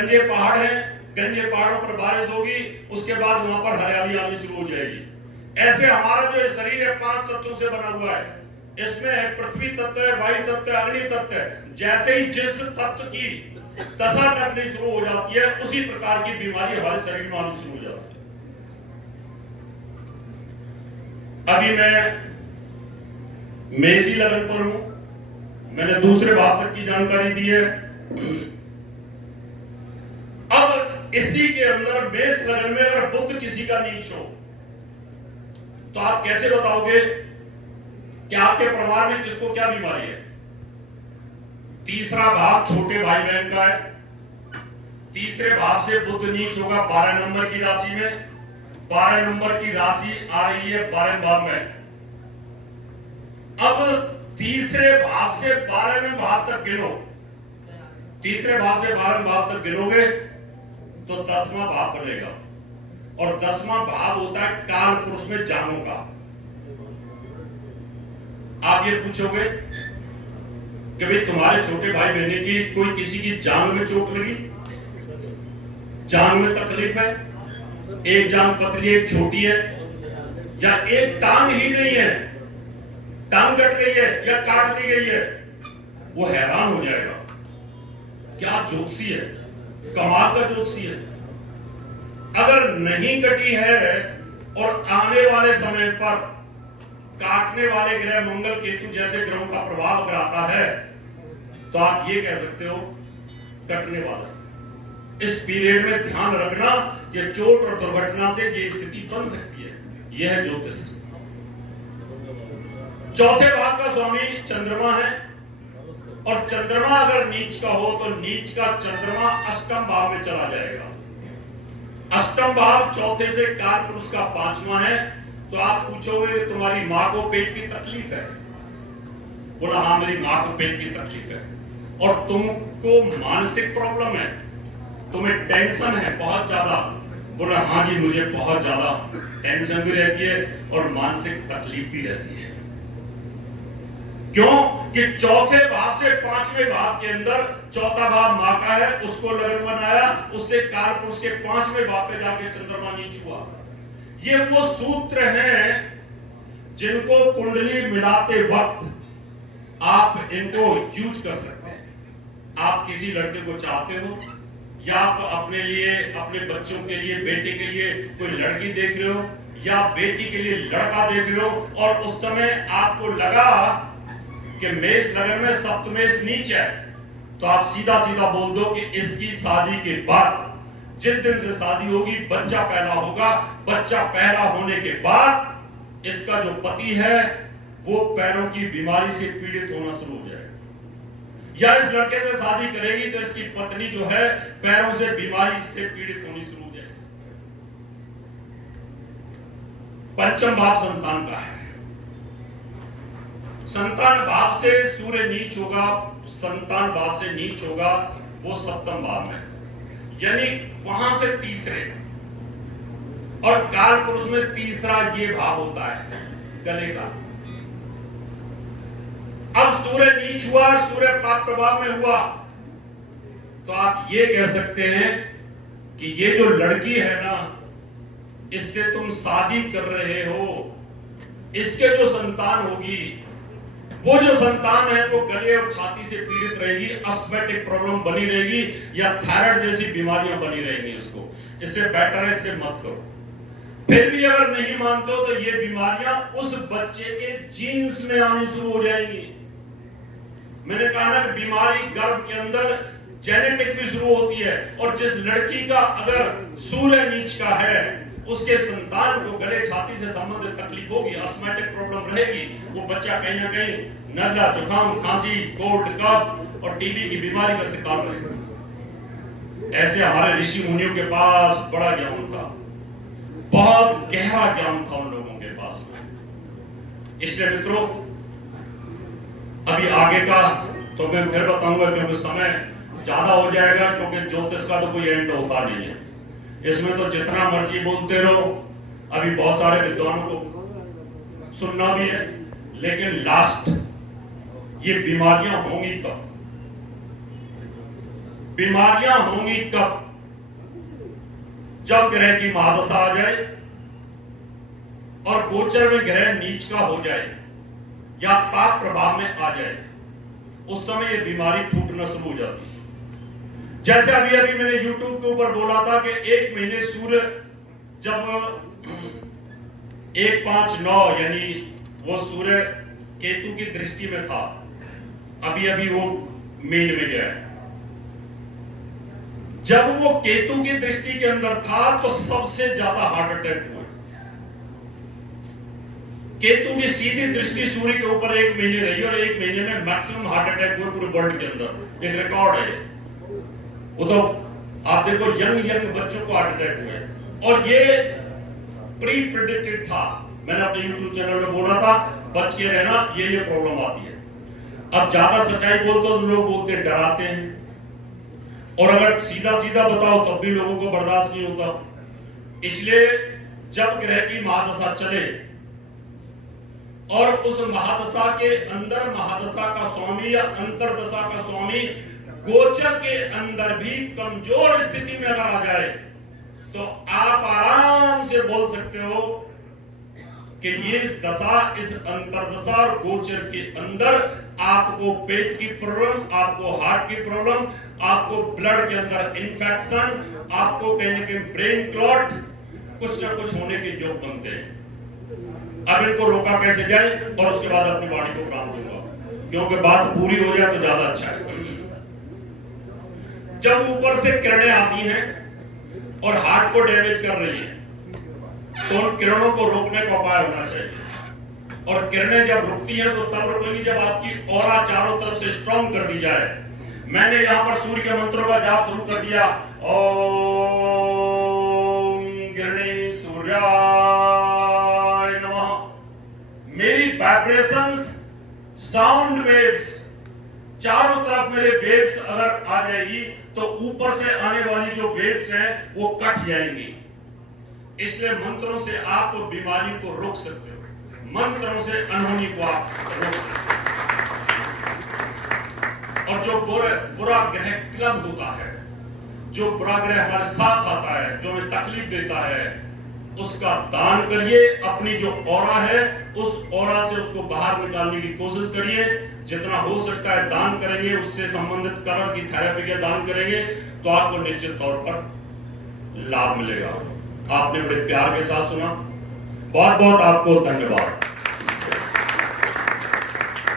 गंजे पहाड़ है, गंजे पहाड़ों पर बारिश होगी, उसके बाद वहां पर हरियाली आनी शुरू हो जाएगी। ऐसे हमारा जो शरीर है 5 तत्वों से बना हुआ है। इसमें पृथ्वी तत्व है, वायु तत्व है, अग्नि तत्व है। जैसे ही जिस तत्व की दशा करनी शुरू हो जाती है, उसी प्रकार की बीमारी हमारे शरीर में आनी शुरू हो जाती है। अभी मैं मेषी लगन पर हूं, मैंने दूसरे भाव तक की जानकारी दी है। अब इसी के अंदर मेष लगन में अगर बुध किसी का नीच हो, तो आप कैसे बताओगे कि आपके परिवार में किसको क्या बीमारी है? तीसरा भाव छोटे भाई बहन का है। तीसरे भाव से बुध नीच होगा 12 नंबर की राशि में। 12 नंबर की राशि आ रही है 12वें भाव में। अब तीसरे भाव से 12वें भाव तक गिनो। तीसरे भाव से 12वें भाव तक गिनोगे तो 10वां भाव बनेगा, और 10वां भाव होता है काल पुरुष में जांघों का। आप ये पूछोगे कि भाई तुम्हारे छोटे भाई बहने की कोई किसी की जांघ में चोट लगी, जांघ में तकलीफ है, एक जांघ पतली एक छोटी है, या एक टांग ही नहीं है, टांग कट गई है या काट दी गई है, वो हैरान हो जाएगा। क्या ज्योतिषी है, कमाल का ज्योतिषी है। अगर नहीं कटी है और आने वाले समय पर काटने वाले ग्रह मंगल केतु जैसे ग्रहों का प्रभाव अगर आता है, तो आप ये कह सकते हो कटने वाला। इस पीरियड में ध्यान रखना कि चोट और दुर्घटना से ये स्थिति बन सकती है। यह है ज्योतिष। चौथे भाव का स्वामी चंद्रमा है, और चंद्रमा अगर नीच का हो तो नीच का चंद्रमा अष्टम भाव में चला जाएगा। अष्टम भाव चौथे से काल पुरुष का 5वां है। तो आप पूछोगे तुम्हारी मां को पेट की तकलीफ है? बोला हाँ मेरी मां को पेट की तकलीफ है। और तुमको मानसिक प्रॉब्लम है, तुम्हें टेंशन है बहुत ज्यादा? बोला हाँ जी मुझे बहुत ज्यादा टेंशन भी रहती है और मानसिक तकलीफ भी रहती है। क्यों कि चौथे भाव से 5वें भाव के अंदर, चौथा भाव मां का है, उसको लगन बनाया, उससे काल पुरुष के 5वें भाव पे जाके चंद्रमा नीच हुआ। ये वो सूत्र हैं जिनको कुंडली मिलाते वक्त आप इनको यूज कर सकते हैं। आप किसी लड़के को चाहते हो, या आप अपने लिए, अपने बच्चों के लिए, बेटे के लिए कोई लड़की देख रहे हो, या बेटी के लिए लड़का देख रहे हो, और उस समय आपको लगा कि मेष लगन में सप्तमेश नीच है, तो आप सीधा सीधा बोल दो कि इसकी शादी के बाद, जिस दिन से शादी होगी, बच्चा पैदा होगा। बच्चा पैदा होने के बाद इसका जो पति है वो पैरों की बीमारी से पीड़ित होना शुरू हो जाएगा, या इस लड़के से शादी करेगी तो इसकी पत्नी जो है पैरों से बीमारी से पीड़ित होनी शुरू हो जाएगी। पंचम भाव संतान का है। संतान भाव से सूर्य नीच होगा, संतान भाव से नीच होगा वो सप्तम भाव में, यानी वहां से तीसरे, और काल पुरुष में तीसरा ये भाव होता है गले का। अब सूर्य नीच हुआ, सूर्य पाप प्रभाव में हुआ, तो आप ये कह सकते हैं कि ये जो लड़की है ना, इससे तुम शादी कर रहे हो, इसके जो संतान होगी, वो जो संतान है वो गले और छाती से पीड़ित रहेगी, अस्थमैटिक प्रॉब्लम बनी रहेगी, या थायराइड जैसी बीमारियां बनी रहेंगी। इसको, इससे बेटर है इससे मत करो। फिर भी अगर नहीं मानते हो तो ये बीमारियां उस बच्चे के जीन्स में आनी शुरू हो जाएंगी। मैंने कहा ना कि बीमारी गर्भ के अंदर जेनेटिक भी शुरू होती है, और जिस लड़की का अगर सूर्य नीच का है, उसके संतान को गले छाती से संबंधित तकलीफ होगी, अस्थमैटिक प्रॉब्लम रहेगी, वो बच्चा कहीं ना कहीं नजला, जुकाम, खांसी, कोल्ड, कफ और टीबी की बीमारी का शिकार रहेगा। ऐसे हमारे ऋषि मुनियों के पास बड़ा ज्ञान था, बहुत गहरा ज्ञान था उन लोगों के पास। इसलिए मित्रों, अभी आगे का तो मैं फिर बताऊंगा, क्योंकि समय ज्यादा हो जाएगा, क्योंकि ज्योतिष का तो कोई एंड होता नहीं है। इसमें तो जितना मर्जी बोलते रहो, अभी बहुत सारे विद्वानों को सुनना भी है, लेकिन लास्ट ये बीमारियां होंगी कब? बीमारियां होंगी कब? जब ग्रह की महादशा आ जाए और गोचर में ग्रह नीच का हो जाए या पाप प्रभाव में आ जाए, उस समय ये बीमारी फूटना शुरू हो जाती है। जैसे अभी अभी मैंने YouTube के ऊपर बोला था कि 1 महीने सूर्य जब 159 यानी वो सूर्य केतु की दृष्टि में था, अभी अभी वो मीन में गया है। जब वो केतु की दृष्टि के अंदर था तो सबसे ज्यादा हार्ट अटैक हुआ। केतु की सीधी दृष्टि सूर्य के ऊपर 1 महीने रही और 1 महीने में मैक्सिमम हार्ट अटैक हुए पूरे वर्ल्ड के अंदर। एक रिकॉर्ड है वो। तो आप देखो यंग बच्चों को हार्ट अटैक हुए और ये प्री प्रेडिक्टेड था। मैंने अपने YouTube चैनल में बोला था बच के रहना, ये प्रॉब्लम आती है। अब ज्यादा सच्चाई बोलते तो लोग बोलते डराते हैं, और अगर सीधा सीधा बताओ तब भी लोगों को बर्दाश्त नहीं होता। इसलिए जब ग्रह की महादशा चले और उस महादशा के अंदर महादशा का स्वामी या अंतरदशा का स्वामी गोचर के अंदर भी कमजोर स्थिति में अगर आ जाए तो आप आराम से बोल सकते हो कि ये दशा, इस अंतरदशा और गोचर के अंदर आपको पेट की प्रॉब्लम, आपको हार्ट की प्रॉब्लम, आपको ब्लड के अंदर इन्फेक्शन, आपको कहने के ब्रेन क्लॉट, कुछ ना कुछ होने के योग बनते हैं। अब इनको रोका कैसे जाए, और उसके बाद अपनी वाणी को प्राण दूंगा, क्योंकि बात पूरी हो जाए तो ज्यादा अच्छा है। जब ऊपर से किरणें आती हैं और हार्ट को डैमेज कर रही हैं, तो उन किरणों को रोकने का उपाय होना चाहिए। और किरणें जब रुकती हैं तो तब रुकेंगी जब आपकी ऑरा चारों तरफ से स्ट्रॉन्ग कर दी जाए। मैंने यहां पर सूर्य के मंत्रों का जाप शुरू कर दिया, ओम गिरणी सूर्याय नमः। मेरी वाइब्रेशंस, साउंड वेव्स, चारों तरफ मेरे वेव्स अगर आ जाएगी तो ऊपर से आने वाली जो वेव्स हैं वो कट जाएंगी। इसलिए मंत्रों से आप तो बीमारी को रोक सकते हो, मंत्रों से अनहोनी को आप रोक सकते हो। और जो बुरा ग्रह क्लब होता है, जो बुरा ग्रह हमारे साथ आता है, जो हमें तकलीफ देता है, उसका दान करिए। अपनी जो ऑरा है उस ऑरा से उसको बाहर निकालने की कोशिश करिए। जितना हो सकता है दान करेंगे, उससे संबंधित करण की थेरेपी का दान करेंगे तो आपको निश्चित तौर पर लाभ मिलेगा। आपने बड़े प्यार के साथ सुना, बहुत बहुत आपको धन्यवाद।